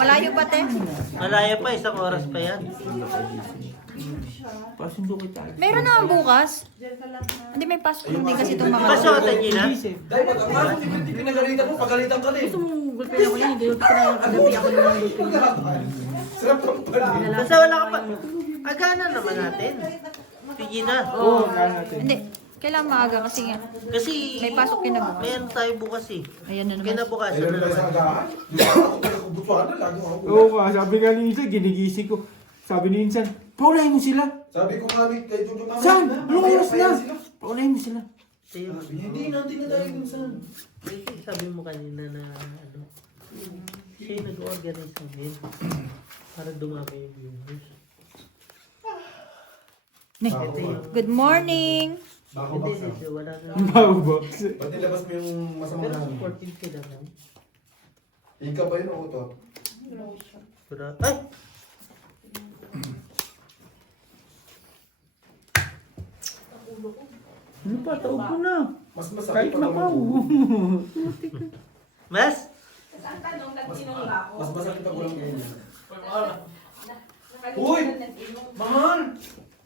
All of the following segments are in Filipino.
Malayo pa, te? Malaya pa, 1 oras pa yan. Pasundo kita. Meron naman bukas. Hindi, may pasok din kasi itong mga... Pasuotan niyo na? Dahil pagkakas, hindi pinagalitan mo, pagalitan ka rin. Gulpin ako yan, hindi ko pinagabi ako na ng gulpin. Sarap ng pala. Basta wala ka pa. Agana naman natin. Sige na. Oo, kaya natin. Hindi, kailangan maaga kasi nga. Kasi May pasok kinabukas. mayroon tayo bukas eh. Ayan na naman. Kinabukasan Ayun na na sa naman. agahan. Di ba ako pinagkubutuan na lagi ako. Oo nga, sabi nga ni Insan, ginigising ko. Sabi ni Insan, paulahin mo sila. Sabi ko kami kay Jojo mama. San? Anong oras na? Sila. Paulahin mo sila. Hindi natin na tayo kung saan. Sabi mo kanina na ano, siya yung nag-organize namin para dumami yung viewers. Ito yung... Good morning! Bako Hindi, baksa. hindi, wala na. Bawbox. Ba't nilabas mo yung masamang Pero namin? supportive ka naman. Ika ba yun ako to? Pero, ay! Ano pa, taog ko na. Mas masakit Kahit pa na naman pa. po. Mas? Mas masakit pa ko lang ganyan. Uy! Mahal!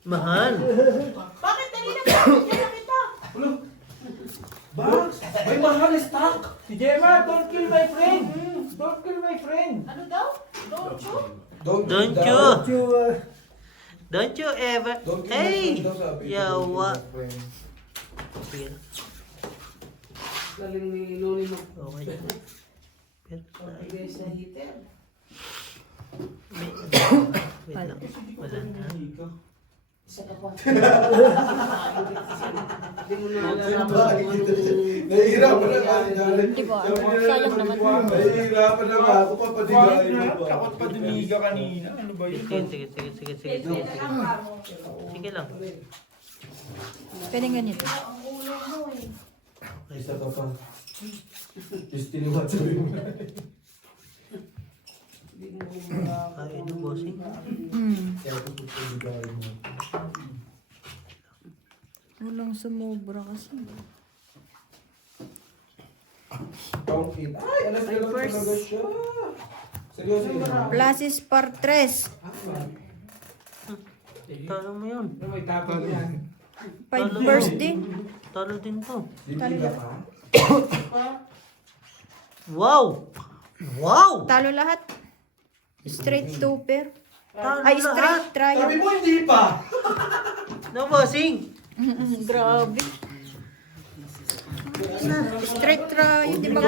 Mahal. Bakit kanina pinagyan kita? Ulo! Box! May mahal stock! Si Gemma, don't kill my friend. Don't kill my friend. Ano daw? Don't you? Don't you? Don't you ever... Don't kill my Hey! friend daw sabi. Yawa. Friend. Sige. Galing ni Loli mo. Okay. Pero, Guys, na heater. wait lang. Wala na. Isa ka pa. Hindi mo na alam Bakit? kung anong... Nahihirapan na kasi dali. Di ba? Sayang naman. Nahihirapan na nga ako papadigayin mo pa. Takot pa dumiga kanina. Ano ba yun? Sige. Sige lang. Pwede ganito. Isa ka pa. Just tiniwat sabi mo. Hindi mo ma- Ay, ano, bossing? Kaya ito po papadigayin mo. Walang sumobra kasi. Pangkit. Ay, alas na lang first. talaga siya. Seryoso yun. Plasis par 3. Talo mo yun. May tapos yan. 5 burst din. Talo din to. Hindi ka pa. Wow! Wow! Talo lahat. Straight super. Talo Ay, lahat. straight trial. Sabi mo hindi pa. No, bossing! Grabe. Straight trial. Di ba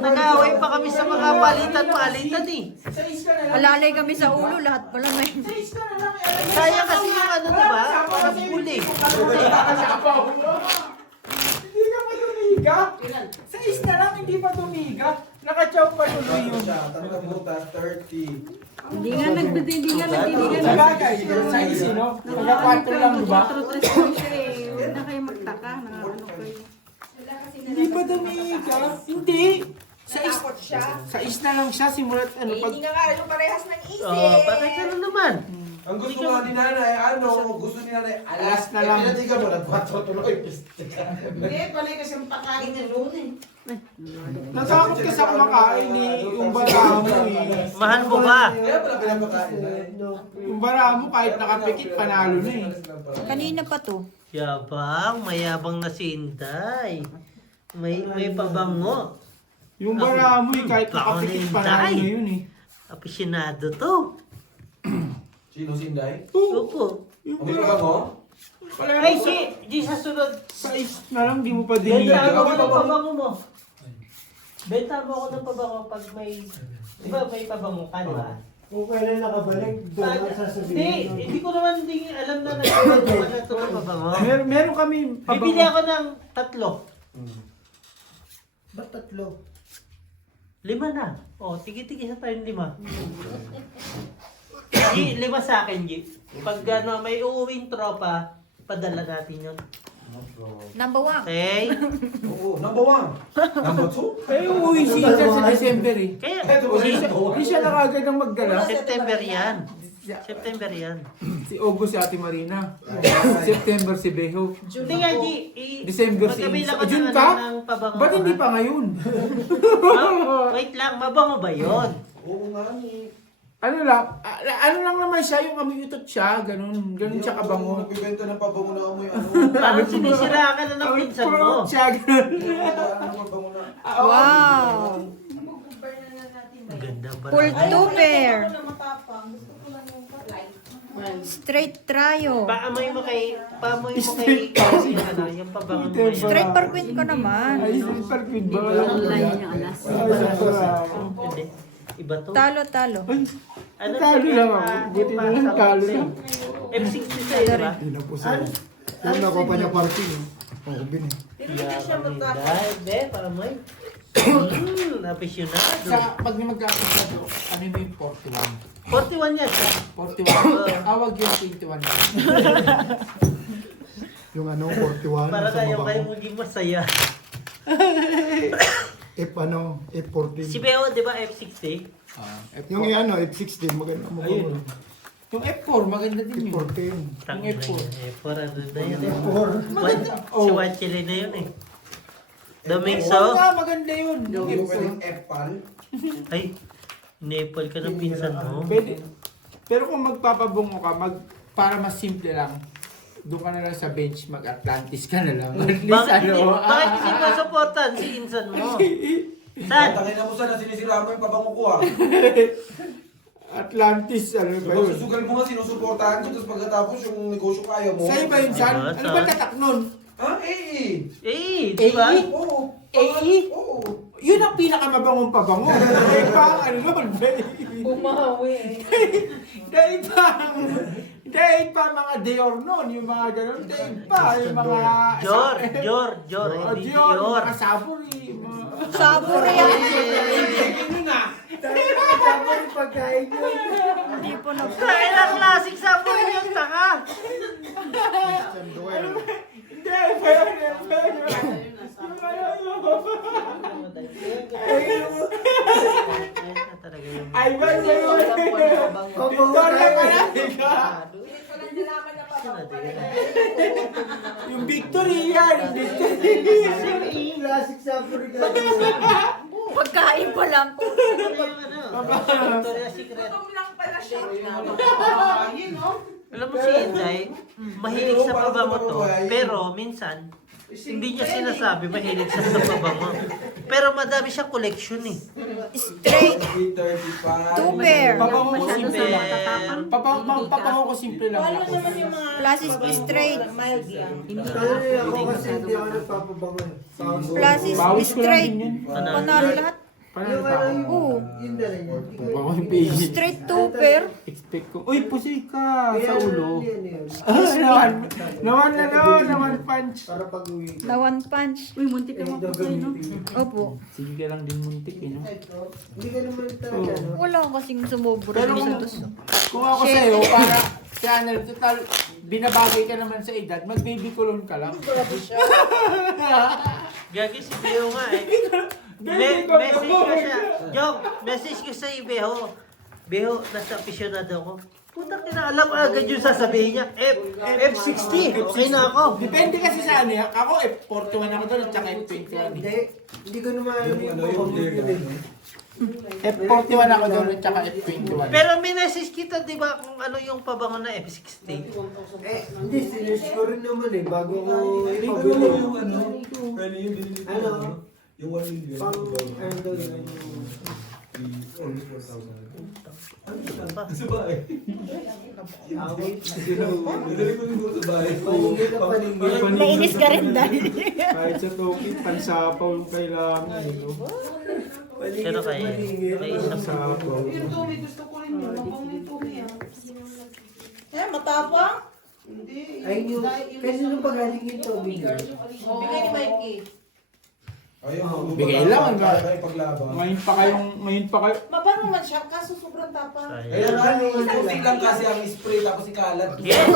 Nag-away pa kami sa mga palitan eh. alalay kami sa ulo. Lahat pala may... Sayang kasi yung ano, diba? Parang huli. Hindi ka pa dumiga. Sa na lang, hindi pa dumiga. Nakachaw pa tuloy yun. Tanong butas, 30. Hindi nga nagdidigan. Sabagay, sa isi, no? Pagka-4 lang, di ba? Huwag na kayo magtaka. Nakakano kayo. Hindi pa dumiga. Hindi. Sa na lang siya, simulat ano pag... Bakit gano'n naman? Ang gusto nga ni nanay, ano, gusto ni nanay, alas na lang. Pinatiga mo, nag-4 tuloy. Hindi, pala kasi ang pakain ng Loli. Natakot ka sa kumakain ni yung bara mo eh. Mahal mo ba? Kaya pala pinapakain na. Yung bara mo kahit nakapikit, panalo na eh. Kanina pa to. Yabang, mayabang na si Inday. May pabango. Yung bara mo eh, kahit nakapikit, panalo na yun eh. Apisyonado to. Sino si Inday? Opo. Yung Ano bara ba mo? Ay, di sa sunod. sa na lang, di mo pa Benta diniga. mo ng pabango mo. Benta mo ako ng pabango pag may... Di ba may pabango ka, di ba? Kung kailan nakabalik, doon ang sasabihin. Hindi ko naman alam na nagbibenta ka na ito ng pabango. Meron kami Bibili ako ng 3. Ba't tatlo? 5 na. O, tigi-tigi sa tayong 5. G, 5 sa akin, G. Pag may uuwing tropa, padala natin yun. Number 1. Okay? Oo, number 1. Number 2? Kaya uuwi si Insan sa December eh. Kaya, Ito ba Hindi siya nakagad ng magdala. September yan. September yan. Si August si Ate Marina. September si Beho. Hindi nga, G. December si Magkabila ko June ng ka? ng pabango. Ba't hindi pa ngayon? Wait lang, mabango ba yun? Oo nga ni. Ano lang naman siya, yung amoy-utot siya, ganun siya kabango. Nagbibenta ng pabango na amoy ano. Parang sinisira ka na ng pinsan mo. Amoy-utot siya, ganun. Ano pabango na. Wow! Ang ganda ba? Full tuber. Straight trio. Paamoy mo kay kasi ano, yung pabango mo yun. Straight parkwit ko naman. Ay, si Parkwid ba? Hindi. Iba to. Talo. Ay, Ano talo siya, lang ako. Buti na lang talo lang. M60 sa'yo, diba? Hindi na po sa'yo. Yung nakuha pa niya parking. Oh, bini. Hindi, paamoy. Aficionado. Pag magkakasado, ano yung 41? 41 yan siya. 41. Awag yung 21. Yung ano, 41. Para sa kayo mabango. maging masaya. F14. Si Beo, di ba F60? Yung ano, F16, maganda mo. Ayun. Yung F4, maganda din yun. F14. Tang Yung F4. F4, ano na yun eh. F4. Oh. Si Wachile na yun eh. Oo Domingso? nga, maganda yun. Yung Yung F4. pwedeng F-pal. Ay, Nepal ka ng pinsan mo. Pwede. Pero kung magpapabungo ka, para mas simple lang, doon ka na lang sa bench, mag-Atlantis ka na lang. At least Bakit hindi mo supportan si insan mo? Saan? Tangin na mo sana sinisira mo yung pabango ko ah. Atlantis, ano ba yun? Susugal mo nga sinusuportahan ko tapos pagkatapos yung negosyo ko ayaw mo. Sa'yo ba yun, San? Diba, Ano ba San? tatak nun? Ha? Eh! Di ba? Oo. Eh? Oo. Yun ang pinakamabangong pabango. Dahil pa, ano nun? Bumawi eh. Dahil pa mga Dior nun, yung mga ganun. Dahil pa, yung mga... Jor, Oh, hindi Dior, Dior. mga saburi. Sabor yan. Dapat pagkain yun. Hindi po na. Kaya na classic sabon yun, taka. Hindi, pa yun. Talaga yung... Ay, ba yun? Victoria ka na. Yung Victoria, yung Victoria. Classic sapuri ka. Pagkain pa lang. Victoria's Secret. Alam mo si Inday, mahilig sa pabango to, pero minsan, hindi niya sinasabi mahilig siya sa pabango. Pero madami siyang collection eh. Straight. 35. Tuber. Papango ko Masyado simple. sa matatapang. Papango ko simple lang ako. Plus is straight. Kaya ako kasi hindi ako nagpapabango. Plus is Bawis ko lang straight. din yun. Panalo lahat. Yung ano, Oo. yun na rin yun. Papango yung page. Straight tuber. Expect ko. Uy, pusoy ka sa ulo. Yan, yan. Naman punch. Para pag-uwi. Na one punch. Uy, muntik ka mapatay, no? Opo. Sige ka lang din muntik eh, no? Hindi ka naman talaga, no? Wala kasing sumobro. Pero kung ako sa'yo, para si Anel, total, binabagay ka naman sa edad, mag-baby kulon ka lang. Gagi si Beo nga eh. Message ko siya. Jong, message ko sa Beho. Beho, nasa aficionado ako. Putang ina, alam agad yung sasabihin niya. F60, okay na ako. Depende kasi sa ano, ako F41 ako doon, at saka F21. Hindi ko naman alam yung Ano yung pabango deal? yun eh. F41 ako doon, at saka F21. Pero may message kita, di ba, kung ano yung pabango na F60? Hindi, sinerge ko rin naman eh, bago ko Hindi ko ipabili. naman yung ano. Pwede yung binili ko. Ano? Yung 1 million. Pang, ano daw yun, Almost 4,000. Pa. Sa bahay. awit, Nadali ko siguro sa bahay. paningin na paningin. Nainis ka rin dahil. Kahit sa Tokit, pansapaw yung kailangan. No? Paningin Pero na kaya, paningin. may isang Pansapaw. Gusto ko rin yun. Eh, matapang? Ay, yung, kasi nung pagaling yung Tommy. Bigay ni Mikey. Ayun, Bigay lang, kayo paglaban. Ngayon pa kayo. Mabango man siya, kaso sobrang tapang. Kaya nga, kunti lang kasi ang spray tapos ikalat. Yes!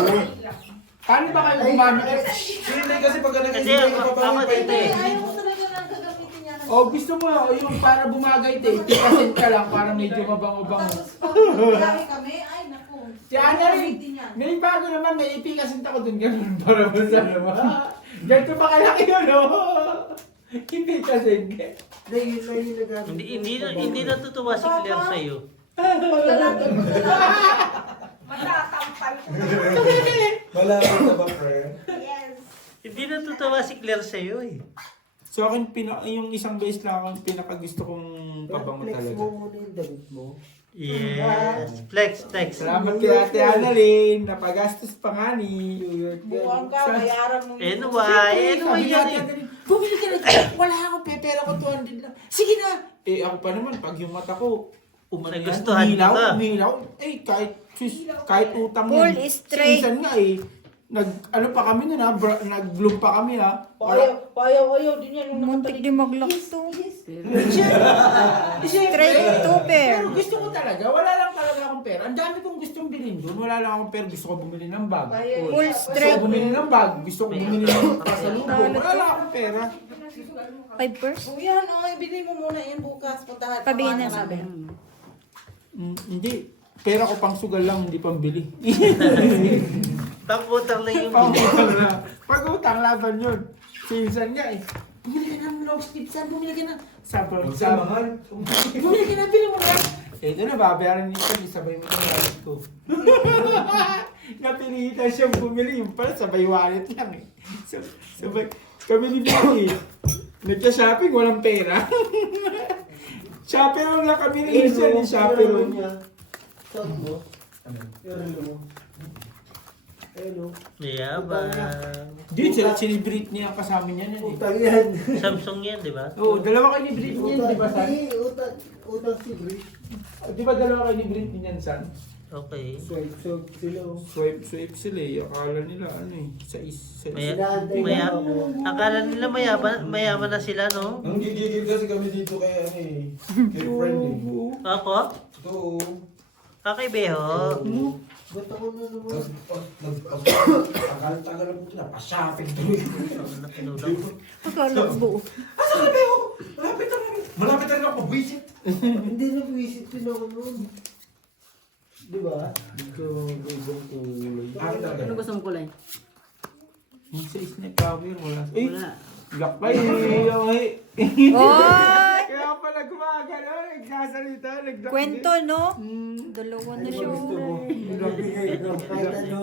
Paano ba kayo gumamit? Hindi kasi pag Kasi nag-spray ka pa ako dito eh. Ayaw ko talaga nang gagamitin niya. O gusto mo yung para bumagay, 80% ka lang, para medyo mabango-bango. Tapos pag dami kami, ay naku. Si Ana rin. May bago naman, may ipikasin ako dun. Ganun para mo sa naman. Ganito pa kalaki yun, no? Ipikasin ka. Dahil yun lang yung nagamit. Hindi natutuwa si Claire sa'yo. Matatampal ko. Malapit na ba, friend? Yes. Hindi natutuwa si Claire sa'yo eh. So akin, yung isang beses lang ako pinakagusto kong pabango Flex talaga. mo muna yung damit mo. Yes. Flex. Salamat kay Ate Annalyn, napagastos pa nga ni. Buwang ka, bayaran mo Anyway yan eh. Bumili ka na, wala akong pera ko 200 lang. Sige na! Eh ako pa naman, pag yung mata ko, Nagustuhan mo ka. umilaw. Eh kahit utang Full yun. straight. Minsan nga eh, ano pa kami nun ha, nag-gloom pa kami ha. Payaw din yan. Muntik din mag-lock to. Siyempre, Straight to pair. Pero gusto ko talaga, wala lang talaga akong pera. Ang dami kong gustong bilhin doon, wala lang akong pera. Gusto ko bumili ng bag. Full Gusto straight. ko bumili ng bag. Gusto ko bumili ng pasalubong. Wala lang akong pera. 5 purse. Kuya, no, ibili mo muna yan bukas. Puntahan. Pabihin na sabi. Hindi. Pera ko pang sugal lang, hindi pang bili. Pang-utang lang yung Pang-utang na. Pag-utang laban yun. Sinsan nga eh. Bumili ka ng long sleeves, saan bumili ka na? Sabi, Magsamahan. bumili ka na, bili mo na. Eh, ito na, babayaran nito, sabay mo yung wallet ko. Napilitan siyang bumili, yung pala sabay wallet lang eh. Sabay, kami ni Billy, nagka-shopping, walang pera. Chaperon lang kami ni Isa, ni Chaperon. Suot mo. Pero mo. Ayun o. Yabang. Di, celebrate niya kasama niya nun eh. Utang yan. Samsung yan, di ba? Oo, dalawa kayo ni Brit niyan, di ba, San? Hindi, utang si Brit. Di ba dalawa kayo ni Brit niyan, San? Okay. Swipe sila o. Swipe sila eh. Akala nila ano eh. Sa Akala nila mayaman na sila, no? Nang gigigil kasi kami dito kay ano eh. Kay friend eh. Ako? Ito. Okay, Beho. Ba't ako na naman? Tagal-tagal na po ito na. Pa-shopping tuloy. Akala ko buo. Asa ka, Beo? Malapit na rin. Malapit na rin ako visit. Hindi na visit din ako noon. Di ba? Ito, ibang kulay. Ano gusto mong kulay? Yung sa snake cover, wala. Eh, Wala. black pa eh. Oy! Kaya pala gumagano, nagsasalita, nagdakdi. Kwento, no? Dalawa na siya. Kahit ano.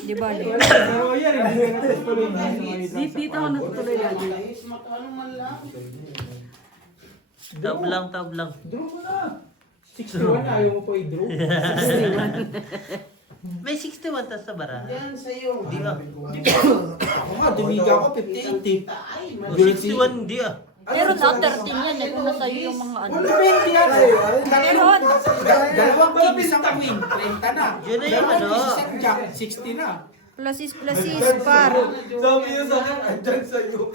Di ba? Wala, dalawa yan. Hindi na natutuloy. Dito ako natutuloy lagi. Tab lang. Draw mo na. 61, ayaw mo pa i-draw. May 61 tas sa bara. Yan sa'yo. Di ba? Ako nga, dumiga ako, 58 eh. 61 hindi ah. Meron na, 13 yan eh. Kung nasa iyo yung mga ano. 20 yan eh. Meron! Dalawang king, isang queen, 30 na. Yun na yung ano. Isang jack, 60 na. Plasis, par. Sabi niya sa akin, andyan sa'yo.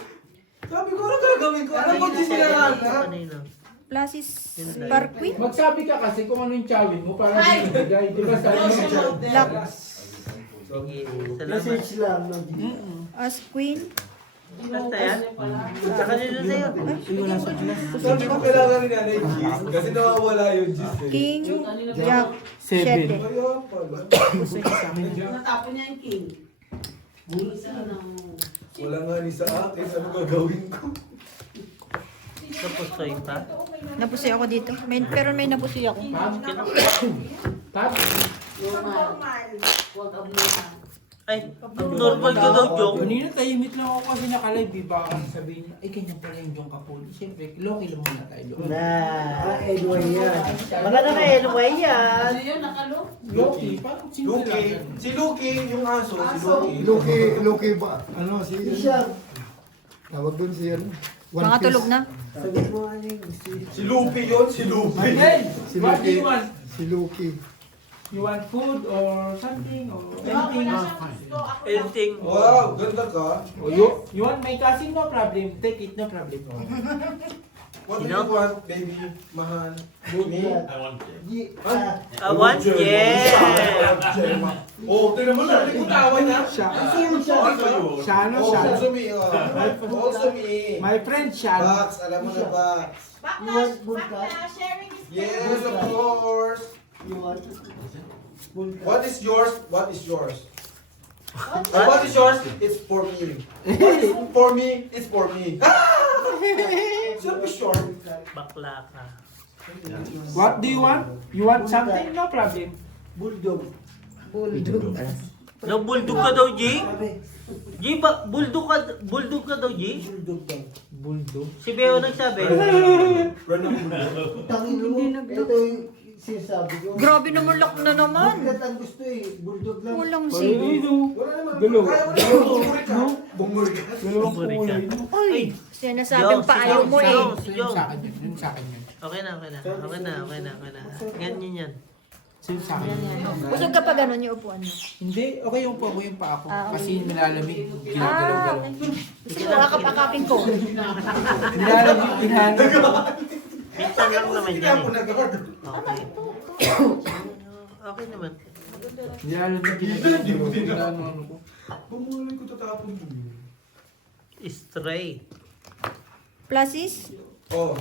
Sabi ko, ano gagawin ko? Alam ko, di sila Ano yun? Plasis, par queen. Magsabi ka kasi kung ano yung chawin mo para hindi bigay. Di ba sabi mo dyan? Lock. Sige, salamat. Message lang. No? As queen. Basta yan. Sa kanila na yun. Sabi ko, kailangan ni Nanay Gis. Kasi nawawala yung Gis eh. King, jack, 7. 7. Kaya pala. Natapon niya yung king. Wala nga ni sa akin. Ano gagawin ko? Napusoy pa. Napusi ako dito. Pero may napusi ako. Tab? Ay, normal ka daw, Jong. Kanina tahimik lang ako kasi nakalive. Iba kasi sabihin niya, ay ganyan pala yung Jong Kapuli. Siyempre, Loki lang muna tayo. Edwin yan. Maganda na NY yan. Loki? Parang simple lang Lucky. yan. Si Lucky, yung aso. Si Lucky. Lucky ba? Ano si... Siya. Tawag doon si ano? One Mga Piece. tulog na. Sabi mo ano yung gusto yun. Si Luffy yun. Si Luffy. Again, Si what do Lucky. you want? Si Lucky. You want food or something or anything? Anything. Wow, ganda ka. Oh, you want my cousin? No problem. Take it, no problem. What do Sino? you want, baby? Mahal. Me? I want, yeah. Oh, tingnan mo na. Ikaw niya. Siya. Siya Siya, no? Oh, Siya. also me. Also me. My friend siya. Bax, alam mo na ba? You want vodka? Yes, of course. You want? What is yours? What is yours? What is yours? It's for me. What is for me? It's for me. Super short. Bakla ka. What do you want? You want something? No problem. Bulldog. No, bulldog ka daw, G? G, ba, bulldog ka daw, G? Bulldog daw. Bulldog. Si Beo nagsabi. Tangin mo, ito yung sinasabi ko. Grabe naman lock na naman. Bulldog ang gusto eh. Bulldog lang. Walang Ay, sige. Wala naman. Dalawa. Kaya mo naman bumuri ka. Bumuri ka. Dalawang Bumalik ka. kulay. Ay, sinasabing pa ayaw mo eh. Si Jong. Sa akin yun. Yun sa akin yun. Okay na. Ganyan yan. Sino sa akin yun? Busog ka pa gano'n yung upuan mo. Hindi, okay yung pa yung pa ako. Ah, okay. Kasi nilalamig. Ah, Ginagalaw-galaw. okay. Gusto mo akap-akapin ko. Nilalamig, inhanap. Minsan lang naman Hindi yan ako eh. nag-guard. Okay. Okay naman. Nilalamig, ginagalaw-galaw. Ginano ko. Bumuli ko tatapon mo. Stray. Pluses? Oh.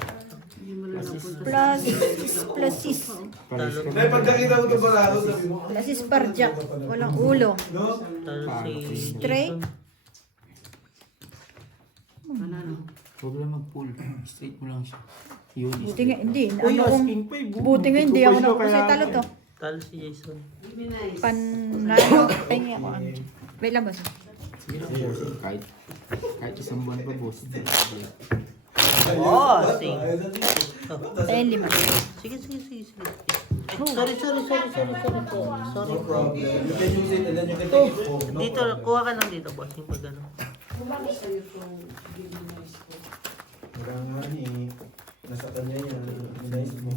Pluses. Talo. Dahil pag nakita mo ito barado, sabi mo. Pluses parjak. Walang ulo. No? Talo si Stray? Jason. Huwag lang mag-pull. Straight mo lang siya. Yun. Buti nga, hindi. Uy, Ano kung, asking pa eh. buti nga hindi ako kasi talo to. Talo si Jason. Panalo. Pahingi ako. Wait lang boss. Sige lang, boss. Kahit isang buwan pa, boss. Oh, sing. Tayo 5. Sige. Sorry. No problem. You can use it and then you can take it home. No Dito, problem. kuha ka lang dito, boss. Yung pag ano. Wala nga ni. Nasa kanya yan. Nice mo.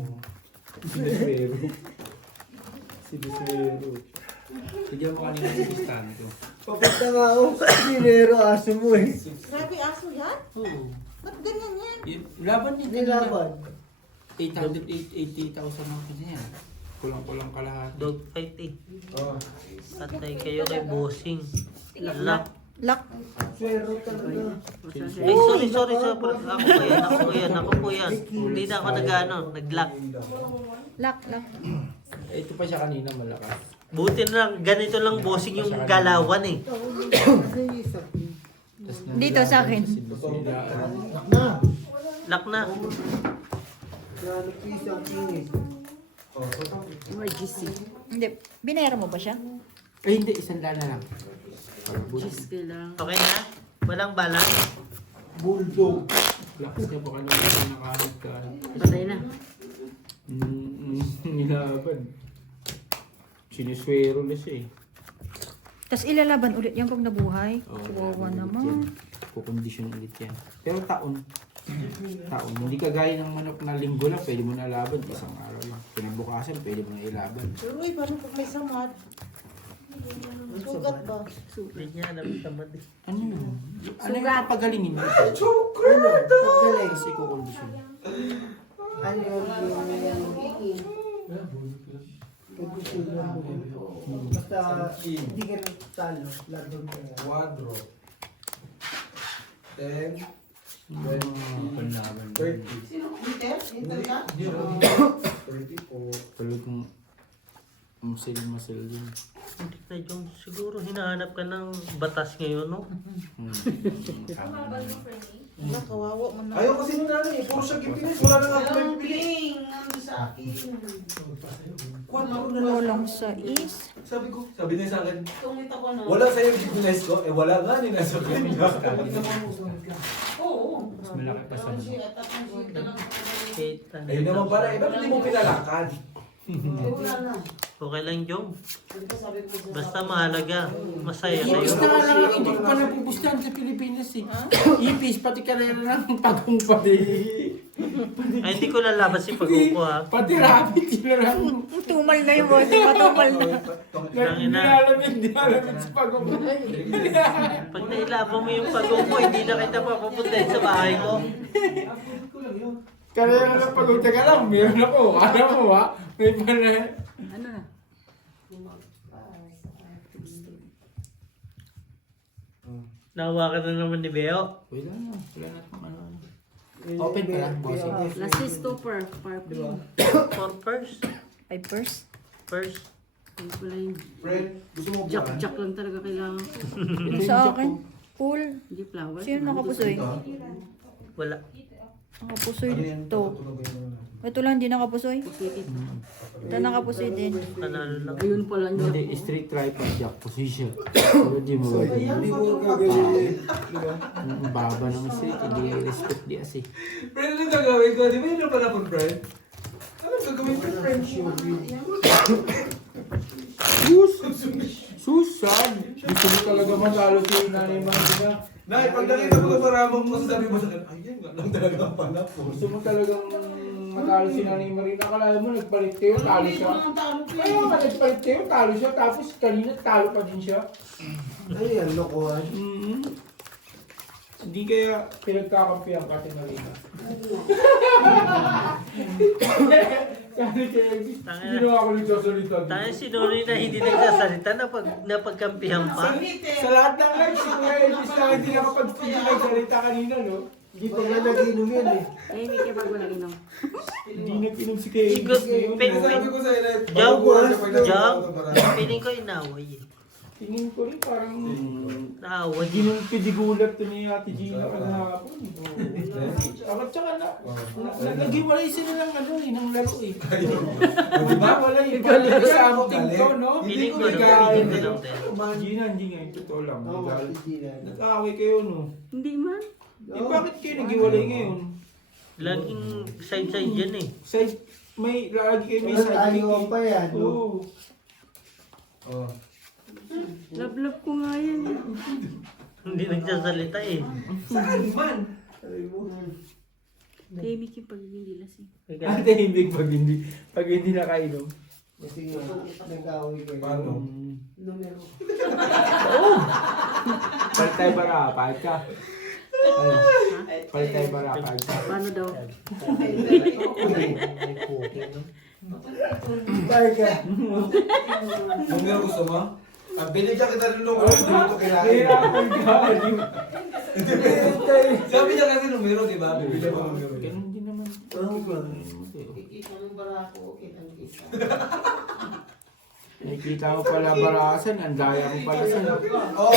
Sinaswero. Sinaswero. Bigyan mo kanina yung stand ko. Papunta nga ako. Sinero aso mo eh. Grabe aso yan? Oo. Ba't ganyan yan? Laban niya. Nilaban. 880,000 ang kasi yan. Kulang-kulang kalahati. Dog fight eh. Oh. Patay kayo kay bossing. Lock. Lock. Swero talaga. Ay, sorry. Ako po yan. Hindi na ako nag-lock. Lock. Ito pa siya kanina malakas. Buti na lang, ganito lang bossing yung galawan eh. Kasi yung isa. Tas Dito sa akin. Nak na. Lock na. Nano piece ang kinis. Oh, so, Emergency. Hindi. Binayaran mo ba siya? Eh hindi, 100 na lang. Cheese kailangan. Okay na? Walang balang? Bulldog. Lakas niya pa kanina nakahanap ka. Patay na. Nilaban. Sinuswero na siya eh. Tapos ilalaban ulit yan pag nabuhay. Oo, Kawawa laban ulit naman. yan. Kukondisyon ulit yan. Pero taon. Hindi kagaya ng manok na linggo lang, pwede mo na laban. Isang araw lang. Kinabukasan, pwede mo na ilaban. Pero uy, paano pag may samad? Sugat ba? Hindi niya alam tamad eh. Ano yun? Ano yung papagalingin mo? Galing. Kasi kukondisyon. Ano yung pagkusulan mo. Basta hindi ka talo. Laban ka na. Quadro. 10, 20, 30. Sino? Inter? Inter ka? Hindi na. 30 po. Talagang masil din. Hindi na yung siguro hinahanap ka ng batas ngayon, no? Wala, kawawa mo na. Ayaw kasi nung nanay, puro siya gipinis. Wala na nga ako may pili. Nando sa akin. Kuwan ako na lang. Walang sa is. Sabi niya sa akin, Tungit ako na. wala sa'yo gipinis ko. Eh wala nga ni nasa kanya. Oo. Mas malaki pa sa Tatansi at tatansi ka lang. Kate, Ayun naman pala, eh ba't hindi mo pinalakad? Eh, wala na. okay lang, Jong. Di ba sabi ko sa Basta mahalaga. Masaya Ipis kayo. na nga lang, hindi ko pa napupustahan sa Pilipinas eh. Ipis, pati karera ng pagong pati. Ay, hindi ko lalaban si Pag-upo ha. Pati rabbit yun lang. Tumal na yung boss. Matumal na. Hindi alamig sa pagong. Pag nailaban mo yung Pag-upo, hindi na kita papapuntahin sa bahay ko. Karera ng pagong. Teka lang, meron ako. Alam mo ha? May pala. Ano na? Nahawakan na naman ni Beo. Wala na. Wala na itong ano. Open ka lang, bossing. Last is stopper. Parping. For first. Ay, first. First. Yung pala yung Friend, gusto mo ba? jack lang talaga kailangan ko. Sa akin, pool. Hindi flower. Sino nakapusoy? Wala. Nakapusoy Ano yan? to. Tutulogin mo na. Ito lang, hindi nakapusoy. Sige. Ito nakapusoy din. Panalo lang. Ayun pala nyo. Hindi, straight tripod jack position. Pero di mo Hindi mo gagawin. Diba? ang baba ng straight, hindi respect di asi. Friend, anong gagawin ko? Di ba yun ang panapon, friend? Anong gagawin ko, friend? Susan! Gusto mo talaga matalo si nanay Marina. Nay, pag nakita mo ka maramang masasabi mo sa akin, ay, yan nga lang talaga ang panapon. Gusto mo talagang matalo si nanay Marina. Akala mo nagpalit kayo, talo siya. Kaya nga nagpalit kayo, talo siya. Tapos kanina talo pa din siya. Ay, ang lokohan. Hindi kaya pinagkakampihan ka si Marina. Sabi kaya, ginawa ko nito salita. Tayo si Nonoy na hindi nagsasalita napagkampihan pa. Sa lahat ng lives, si Kuya Elvis na hindi nakapagsalita kanina, no? Hindi pa nga nag-inom yan eh. Eh, hindi kayo bago lang inom. Hindi nag-inom si Kuya Elvis Igos, ngayon. Sabi ko sa inay, Jog, pag Jog, piling ko inaway eh. Tingin ko rin parang Naaway. ginugpidigulat to ni Ate Gina kahapon. At saka nag-iwalay sila ng ano eh, ng laro eh. Diba? Wala eh. Something to, no? Piling ko Nag-aaway nag-iigit kayo. lang din. Gina, hindi nga. Totoo lang. Oo, si Gina. Nag-aaway kayo, no? Hindi man. Eh, bakit kayo nag-iwalay ngayon? Laging side-side yan eh. Side, may, lagi kayo may Wala side tayo pa yan. Oo. Oh. Love ko nga yan. Hindi nagsasalita eh. Saan man? Tahimik yung pag hindi lasing. Ate, hindi pag hindi nakainom. Kasi nga, nag-away kayo. Paano? Numero. Palit tayo bara, pahit ka. Ano? Palit tayo bara, pahit ka. Paano daw? Bye ka. Numero gusto mo? Binigyan kita ng numero, hindi mo ito kailangan. Hirapan ka. Sabi niya kasi numero, di ba? Bibigyan mo numero. Ganun din naman. Nakikita mo pala barasan, ang daya mo pala sa Oo.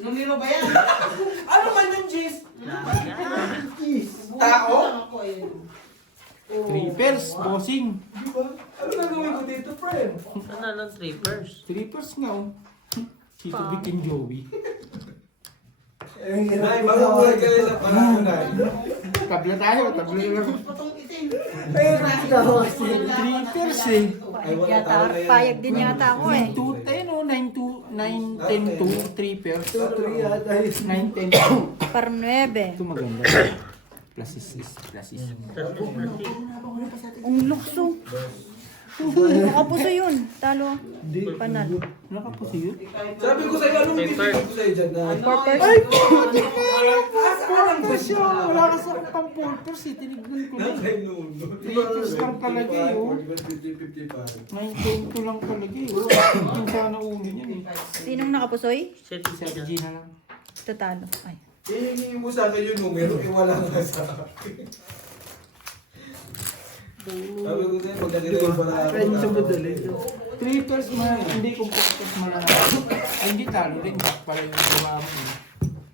Numero ba yan? Ano man yung G's? Kiss. Tao? trippers, bossing. Di ba? Ano gagawin ko dito, friend? Panalo 3 first. Trippers nga oh. Si Tubik and Joey. Nay, makamulad ka rin sa panahon, Nay. Tabla tayo, tabla lang. Putong itim. Ayun, nakitawa kasi. Trippers eh. Ay, wala Yata, tao na yan. payag din yata ako eh. 9-10-2, trippers. 2-3 yata yun. 9-10-2. Parang 9. Ito maganda. Plus is. Ang lukso. Nakapuso yun. Talo. Panalo. Nakapuso yun. Sabi ko sa'yo, anong bibigyan ko sa'yo dyan, Nay? Parang ba siya? Wala ka sa pang pulpers eh. Tinignan ko lang. Nakay noon. Trippers lang talaga eh. Oh. 50-50 pa. 9-10 lang talaga eh. Oh. Yung sana ulo niyan eh. Sinong nakapusoy? Set Sa Gina lang. Ito talo. Ay. Hihingi mo sa akin yung numero, wala nga sa akin. Sabi ko sa'yo, pag nakita yung para Friend sa madali. Trippers man, hindi ko focus mo lang. Ay, hindi talo rin. Back pala yung gawa mo eh.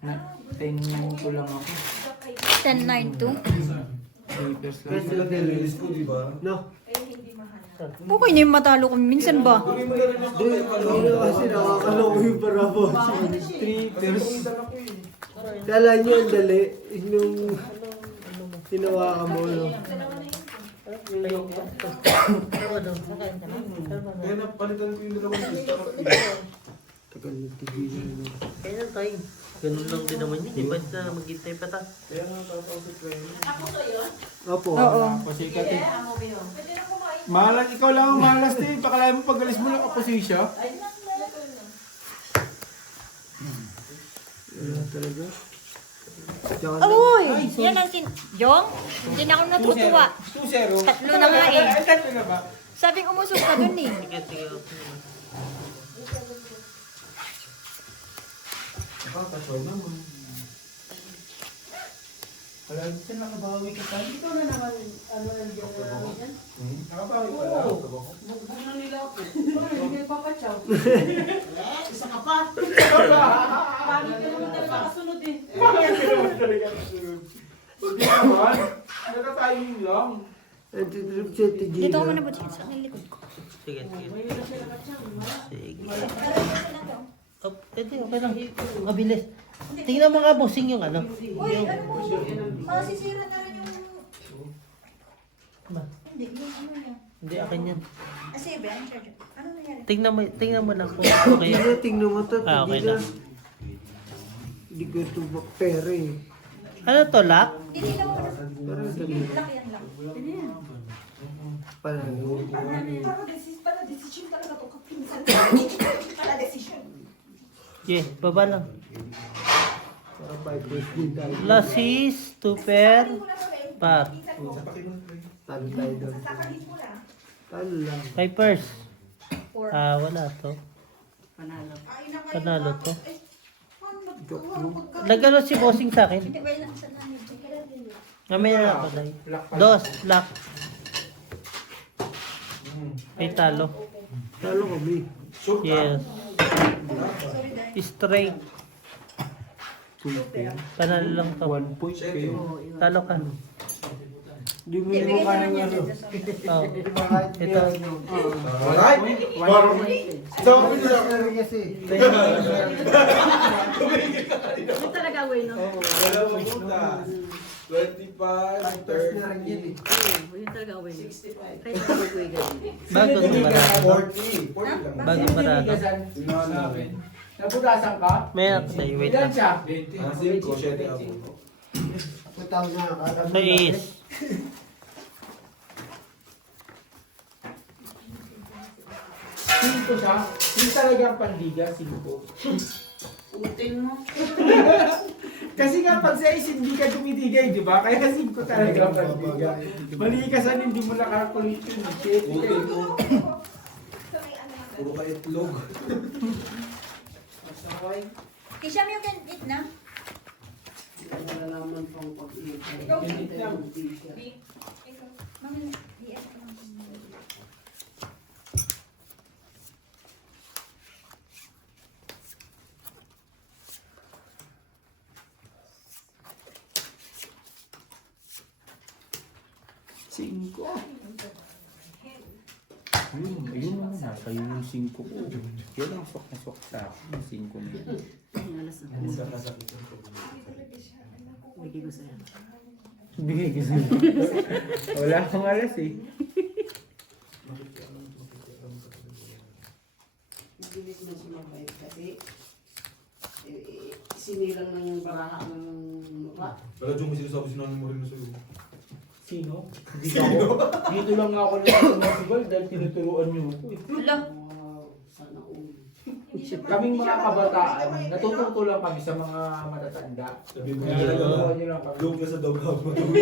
Na 10 ko lang ako. 10-9-2. Trippers lang. Kasi lang nililis ko, di ba? No. Okay na yung matalo ko. Minsan ba? Tuloy mo na release ko yung Hindi kasi nakakaloko yung parabo. Trippers. Kala nyo ang dali. Yung tinawakan mo. No? Kaya napalitan ko yung dalawang lista. Tagal nagtigilan. No? Kaya na tayo. Ganun lang din naman yun. Di ba na maghintay pa ta? Kaya nga tatawag ko yun. Opo. Oo. Kasi kati. Malas, ikaw lang ang malas eh. Pakalain mo pag-alis mo lang kapusi siya. Wala talaga. Tsaka Aroy! Yan ang Jong, hindi na ako natutuwa. 2-0. Tatlo na nga eh. Ay, tatlo na ba? Sabing umusok ka dun eh. Sige. Nakakasal naman. Wala, saan nakabawi ka tayo? Ito na naman, ano yan dyan. Nakabawi ka lang. Bugbog na nila ako. Hindi papachaw. Isa ka pa. Pangit ka naman talaga kasunod eh. Bakit ka naman talaga kasunod? Hindi naman. Nakatiming lang. Trip si Ate Gina. Dito ko muna butsin sa aking likod ko. Sige, sige. May hirap sila kachaw. Sige. Oh, edi, okay lang. Mabilis. Tingnan mo nga, bossing yung ano. Uy, ano mo? Masisira na rin yung... Ba? Hindi, yung ano niya. Hindi, akin yan. Kasi ba, ang charger. Ano nangyari? Tingnan mo lang kung okay. Gina, tingnan mo to. Ah, okay Gina. lang. Hindi ko ito pera eh. Ano to, lock? Hindi na mo. Lock yan lang. Panalo. Para decision talaga to. Kapinsan. Para decision. Yeah, baba lang. Para 5 days din tayo. Lasis, tuper, par. Talo tayo doon. Talo lang. Pipers. Wala to. Panalo to. Nagano si bossing sa akin. Hindi ba yun ang sa namin? Mamaya na ako, Day. Dos, lock. May talo. Talo kami. Yes. Straight. Panalo lang to. 1 point kayo. Talo ka. Hindi mo naman kaya ng ano. Oh. Ito. Alright? So, Pero kasi. Yun talaga, way, no? dalawang punta. 25, First na rin yan eh. 30. Yun talaga, way. 65. Kahit ako way ganun. Bago to marami. 40. 40 lang. Bago marami. Tingnan namin. Nabutasan ka? May ako, Day. Wait Ilan lang. siya? 5, 7 ako. Matawag na ka. So is. Cinco siya. Hindi talagang pandiga, 5. Utin mo. Kasi nga pag sa is hindi ka tumitigay, di ba? Kaya 5 talaga pandiga. Mali ka saan hindi mo nakakulit yun. Puro ka itlog. Masakay. Kisha mo yung can eat na? Nalalaman pang pag-iit. Ganit lang. Mami, i-add ko lang. Ayun na, nasa yung 5 ko. Yan ang swak na swak sa akin, yung 5 na yun. Alas na. Bigay ko sa'yo. Bigay ko sa'yo. Wala akong alas eh. Mabilis na sumabay kasi sinilang ng baraha ng mukha. Wala dyan mo sinasabi sinabi mo rin na sa'yo. Sino? Dito ako. Dito lang ako nasigal dahil tinuturuan niyo ako eh. Wala. Sana all. Kaming mga kabataan, natututo lang kami sa mga matatanda. Sabi mo Tinuturuan talaga, niyo lang kami. doon ka sa doghouse matulog.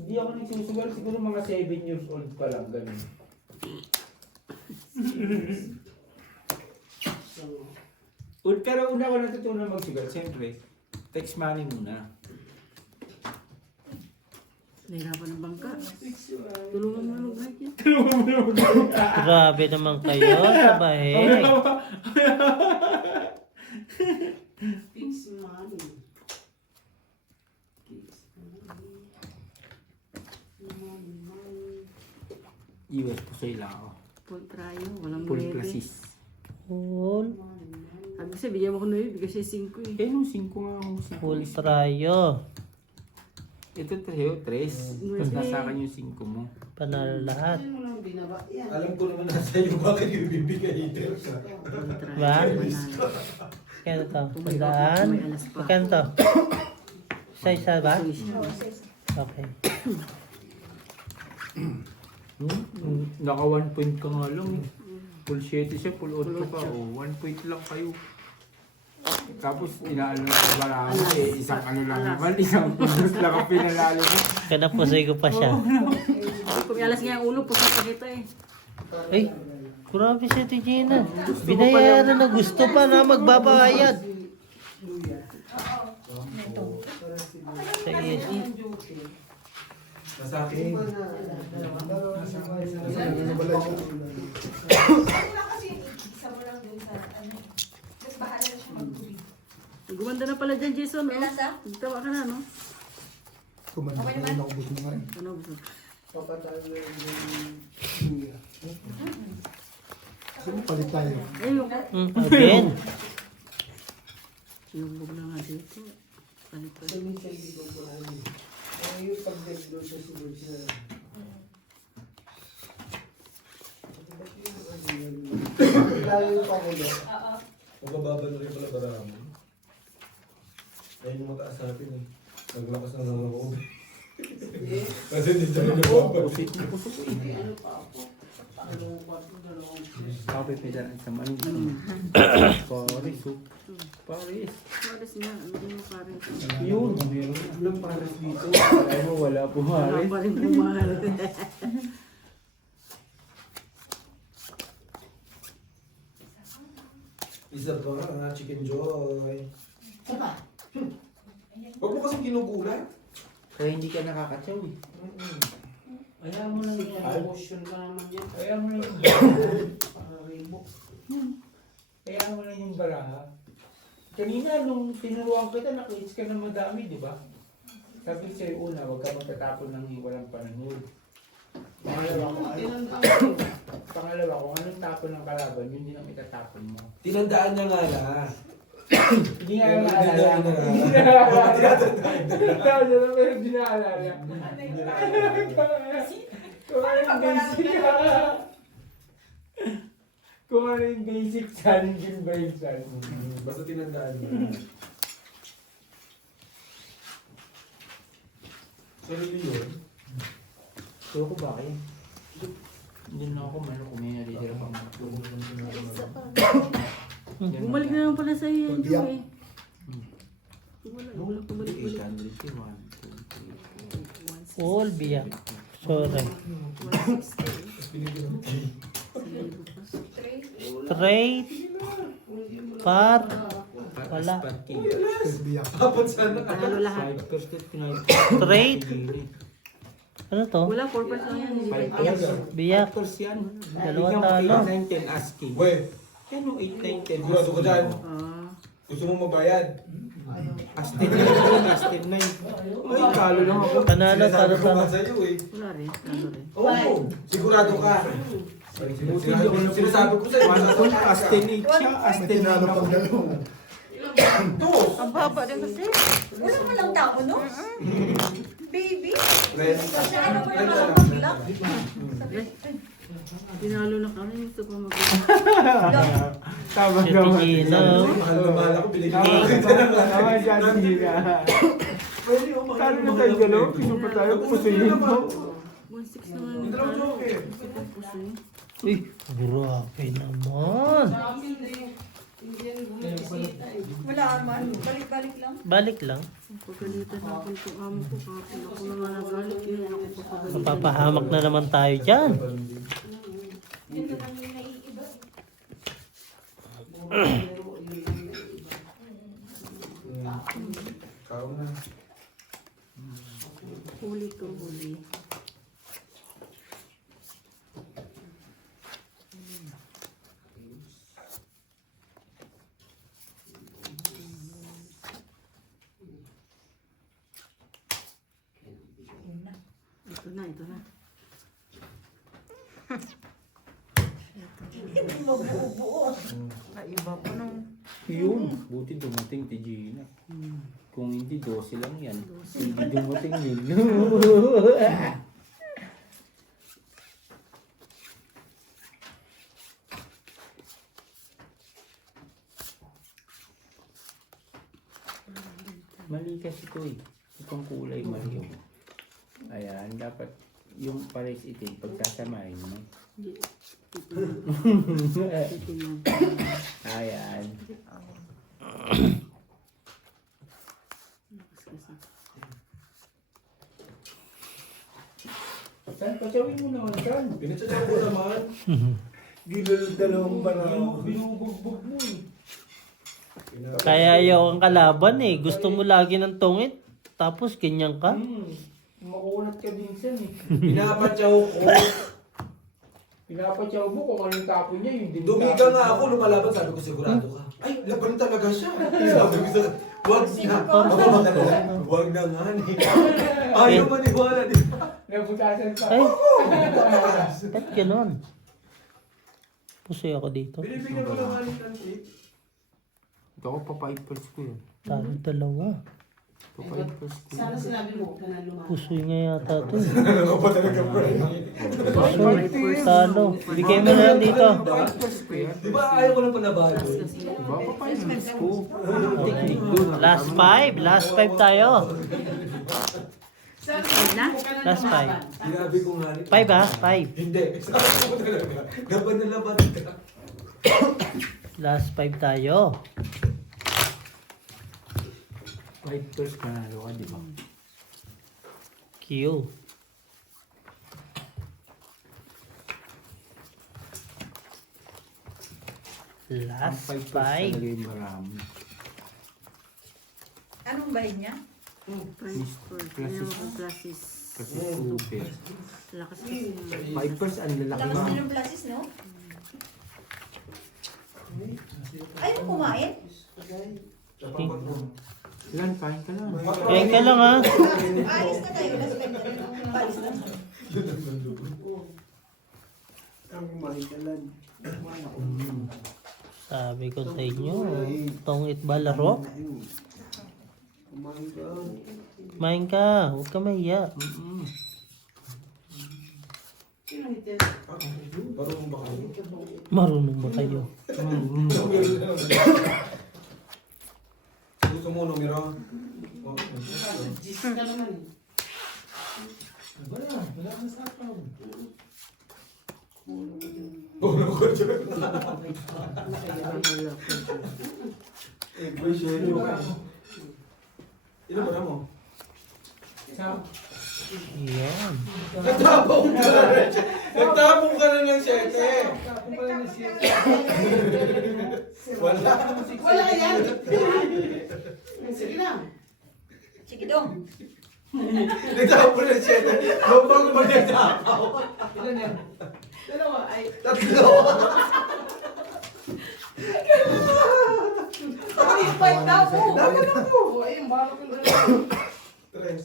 Hindi ako nagsusugal, siguro mga 7 years old pa lang, ganun. Pero una ko natutunan magsugal, siyempre, text money muna. Nahirapan ng bangka. Tulungan mo ng break yan. Grabe naman kayo sa bahay. Fix money. US po sa ila ako. Full tryo, walang Full 9. plasis. Full. Sabi kasi, bigyan mo ko 9, bigyan siya 5 eh. Eh, nung 5 nga ako. Full tryo. Ito tayo, 3. Tapos nasa akin yung 5 mo. Panalo lahat. Ano mo lang binaba yan. Alam ko naman nasa iyo, bakit yung bibigay hater ka? Full tryo. Ba? Manalo. Kano to? May Tandaan? alas pa. Kano to? Isa ba? Swish. Okay. Naka 1 point ka nga lang eh. Full 7 siya, full 8 ka. O, 1 point lang kayo. Tapos inaano na marami eh. Isang ano lang naman, isang pulos lang ang pinalalo mo. Kanapusay ko pa siya. Kung ialas nga yung ulo, pusa pa kita eh. Ay, Grabe si Ate Gina. Binayaran na gusto pa na magbabayad. Sa ESG. Nasa akin. Wala kasi isa mo lang dun sa ano. Mas bahala na siya magtubig. Gumanda na pala dyan, Jason. May lasa? Tawa ka na, no? Kumanda Okay ko naman. na ubus mo nga eh. Ano gusto? Papatalo yung luya. Kasi palit tayo. Again. Yung bug na nga dito. Palit pa. So, minsan di ko po ano. Yung pag-deadload sa sunod sa... Lalo yung pakulo. Oo. Mabababa na rin pala barang. Ayun yung mataas natin eh. Naglakas na naman ako. Kasi hindi siya naglakas. Ano pa ako? Ano pa ako? Paris, oh. Paris. Pares nga. Ano din mo pares? Yun. Walang Paris dito. Alam mo, wala po Wala Paris. pa rin pumahal. Isa pa nga, chicken joy. Huwag mo kasing ginugulat. Kaya hindi ka nakakatsaw eh. Kaya mo lang yan. Emotion ka naman yan. Kaya mo lang yung Pararibok. Kaya mo lang yung baraha. Kanina nung tinuruan kita, nakits ka na madami, di ba? Sabi sa'yo una, huwag ka magtatapon ng walang panahon. Pangalawa, kung anong tapon ng kalaban, yun din ang itatapon mo. Tinandaan niya nga na. Hindi nga Hindi naalala. na Hindi na naalala. Kung ano yung basic kung ano yung basic challenge yun ba yun saan? Basta tinandaan niya. Sarili yun. So ko ba kayo? Hindi na ako man kumain na dito pa. Bumalik na naman pala sa iyo yan, Biyak. Joe eh. Wala bumalik. All biyak. Sorry. Trade. Par. Wala. Biyak. Dapat sana ka. Panalo lahat. Trade. Ano to? Wala, 4% lang yan. Hindi ba? Biyak. Dalawang talo. 8, 9, 10 asking. Wey, Ano 8, 9, 10? sigurado ka dyan. Ah. Gusto mo mabayad. Asking 9, asking 9. Ay, talo lang ako. Panalo, talo, Sinasabi ko talo. nga sa'yo eh. Wala rin. Ano rin. Oo, sigurado ka. Sinasabi ko sa'yo. 1 point, asking 8 siya, May asking 9 tinalo ako. pang dalawa. Dos. Ang baba din kasi. Wala mo lang tao, no? Baby. Friends. Kasi ano mo Friends naman na ako lang. maglock. Tinalo na kami. Gusto pa mag- Tama Si naman. Gino. Mahal na mahal ako. Binigyan Tama ko kita ng tama dyan, Gina. Pwede oh, mahal Talo na na mahal tayo ako. galo, pinupa tayo, pusuyin mo. 1.6 naman. Yung dalawang joke eh. Puso yun. Uy, grabe naman. Wala naman. Balik-balik lang. Balik lang. Pagkalitan ako itong amo ko. Kapag ako na nga nagalit. Yun ako papagalitan. Mapapahamak na naman tayo dyan. Yun naman yung naiiba. Ikaw na. Huli to, huli. Ito na, ito na. Hindi mo buo-buo. Iba pa nung Yun, buti dumating ti Gina. Kung hindi, 12 lang yan. Hindi dumating yun. Mali kasi ito eh. Itong kulay mali yun. Ayan, dapat yung pares itim, pagkasamahin mo. titingnan. Ayan. Saan? Pasyawin mo naman saan? Pinatsadya ko naman. Ginulong dalawang baraw. Binubugbog mo eh. Kaya ayaw ang kalaban eh. Gusto mo lagi ng tungit. Tapos ganyan ka. Makulat ka din siya eh. Pinapatyaw ko. Pinapatyaw mo kung anong tapo niya, yung din Dumiga nga ako, lumalaban, sabi ko sigurado ka. Ay, laban talaga siya. Sabi ko sa wag na. Wag na nga ni. Ayaw maniwala di ba? Nabutasan pa. Ay, ba't ganon? Pusoy ako dito. Binibigyan ko lang nga ng cake. Ito ako papaipers ko yun. Talo dalawa. Papaipers ko Sana sinabi mo, huwag ka na lumakas. Pusoy nga yata to. Ano ba talaga, Fred? Pusoy, talo. Bigay mo na lang dito. Papaipers ko yan. Di ba ayaw ko lang panabalo? Diba papaipers ko? Anong technique doon? Last 5. Last 5 tayo. Sana huwag ka na Last lumaban. five. Sinabi ko nga rin. 5 ha? 5. Hindi. Sabi ko talaga. Laban na laban ka. Last 5 tayo. Papaipers ka na, ka, di ba? Q. Last Ang paipers 5. talaga yung marami. Anong bahay niya? French fries. Ayaw ko classes. Kasi super. Lakas kasi. Paipers, ang lalaki Lakas mo. din yung plasis, no? Ayaw kumain? Ilan, kain ka lang. Kain ka lang ha. Alis na tayo. Last time na rin. Alis na. Ang mahikalan. Sabi ko sa inyo, tongit ba laro? Kumain ka. Kumain ka, huwag ka mahiya. Sino hitin? Parang ba kayo? Marunong ba kayo? Gusto mo numero? Gis ka naman eh. Wala na sa akin. Ulo ko dyan. Boy, share mo ka. Ilan ba na mo? Yan. Nagtapong ka na rin. Nagtapong ka na ng 7. Wala. Wala yan! Sige lang. Sige dong. Nagtapong na ng 7. Lopang ko magkatapaw. Dalawa ay... Tatlo. Ay, fight daw po! Oo, ayun, baka ko lang. 3.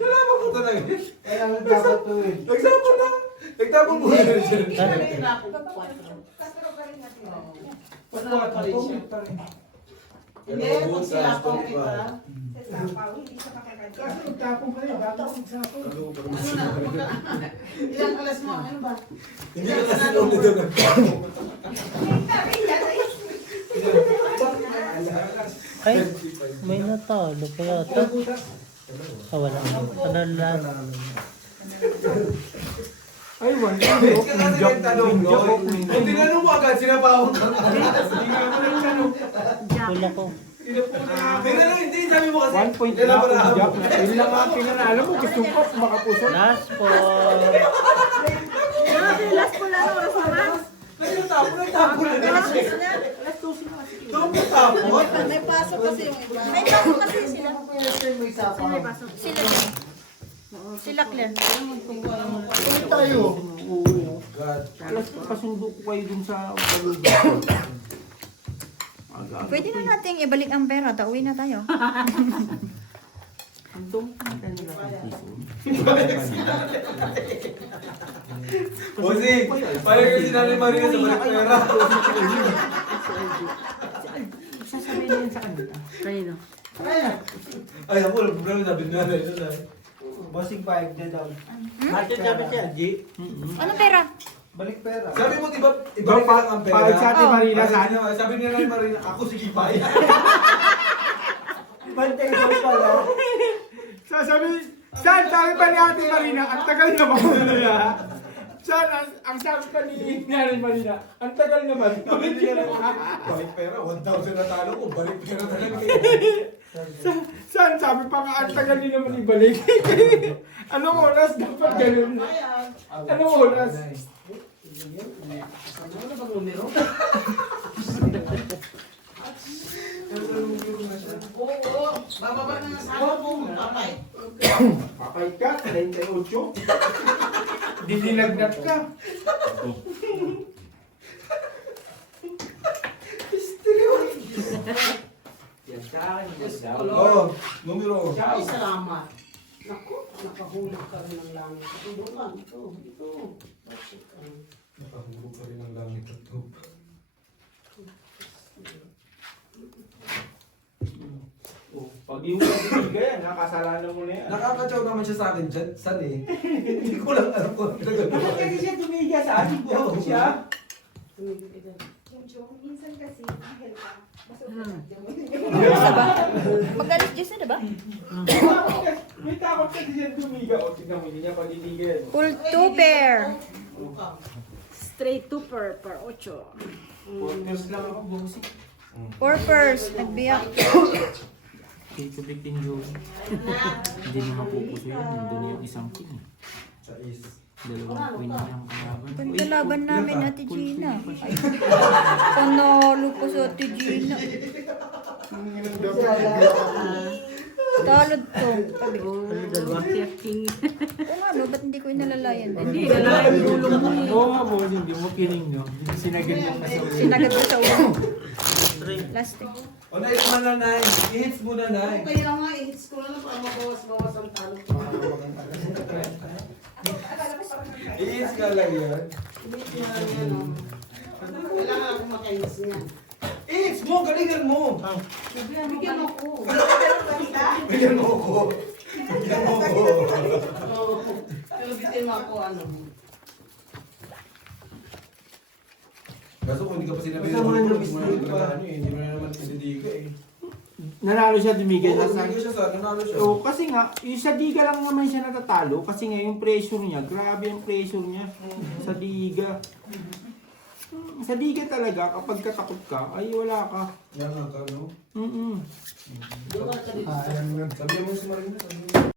Nalaman ko talaga. Kaya ang dapat to eh. Nagtapong na. Nagtapong mo na rin siya. Hindi na rin ako. Tatlo pa rin natin. Wala pa rin siya. Hindi, pag sinapang kita. Sa sapaw, hindi siya makakadya. Kasi nagtapong ka rin, bago magsapon. Ano na? Ilang alas mo? Ano ba? Hindi ka kasi nung nito nagtapong. Ay, may natalo pa yata. Ah, wala. Ano lang? Ay, wala. Hindi ka kasi nagtanong doon. Kung tinanong mo agad, sinapawang ka. Wala ko. Hindi, sabi mo kasi. 1 point na Dala ako para ng Jack. Yun lang ang pinanalo mo. Gusto ko makapuso. Last 4. Last ko lang oras naman. Nagtapon na din siya. Doon mo tapon. May pasok kasi yung iba. May pasok kasi sila. May sapa. Sino may pasok? Sila. Sila Claire. Ulit tayo. God. Alas pasundo ko kayo dun sa balog. Pwede na nating ibalik ang pera. Tauwi na tayo. Ang dong nila Bossy, parang yung sinali Marina sa balik pera. sasabihin na yun sa kanila. Kanino? Ay, ako, problema sabi nga na ito. Bossing 5 na daw. Ate, sabi siya, G. Ano pera? Balik pera. Sabi mo, di ba, ibalik ka lang ang pera? Pahit sa atin, Marina, Ay, saan? sabi niya lang Marina, ako sige pa yan. Bantay daw pala. Saan sabi pa ni Ate Marina, ang tagal naman nila. Saan, ang sabi pa ni Ate Marina, ang tagal naman. Balik pera, 1,000 na talo ko, balik pera na lang. Saan sabi pa nga, ang tagal din naman ibalik. Anong oras dapat ganun? Anong oras? Ano na bang numero? Oo, bababa na nga sana po, papay. Papay ka, 38. Dinilagnat ka. Yan sa akin. Oh, numero. Ay, salamat. Naku, nakahulog ka rin ng langit. Ito lang, ito. Bakit ka? Nakahulog ka rin ng langit at ito. Oh, pag yung kaibigan yan, nakasalanan mo na yan. Nakakatsaw naman siya sa akin dyan. San eh? Hindi ko lang alam kung ano Bakit gagawin. kasi siya tumiga sa akin ko siya? Tumigil ka dyan. Yung minsan kasi, mahal ka. Magalit Diyos na, diba? May takot kasi siya tumiga. O, tignan mo, hindi niya pagdidigan. Full 2 pair. Buka. Straight 2 per 8. Podcast lang ako, bossy. 4 pairs. Nagbiyak. Tito Victim Joey. Hindi naman pupuso yun. Nandun yung isang king. Sa is. Dalawang queen na yung kalaban. Ganda laban namin, Ate Gina. Ay, panalo po sa Ate Gina. Talod to. Sabi ko. Oo nga, no? Ba't hindi ko inalalayan? Hindi, Nalayan yung ulo mo eh. Oo nga, boss. Hindi mo kining, no? Sinagad mo kasi ulit. Sinagad ko sa ulo. Last eh. O, na-hits mo na, Nay. I-hits mo na, Nay. Kaya nga, i-hits ko na lang para mabawas-bawas ang talo. I-hits ka lang yan. I-hits mo lang yan, oh. Kailangan ako makainis niyan. I-hits mo, galingan mo. Bigyan mo ko. Bigyan mo ako. Bigyan mo ako. Oo. Pero bigyan mo ako, ano. Kaso kung hindi ka pa sinabi Kasama ng niyo, hindi mo na mistake naman pa. ano eh, hindi mo na naman pinadiga eh. Nanalo siya, dumigan Oo, na sa nanalo siya sa, nanalo siya. Oo, kasi nga, yung sa diga lang naman siya natatalo. Kasi nga yung pressure niya, grabe yung pressure niya sa diga. Sa diga talaga, kapag katakot ka, ay wala ka. Yan nga ka, no? Mm-mm. Doon ka dito. Ayan nga. Sabi mo si Marina, sabi mo.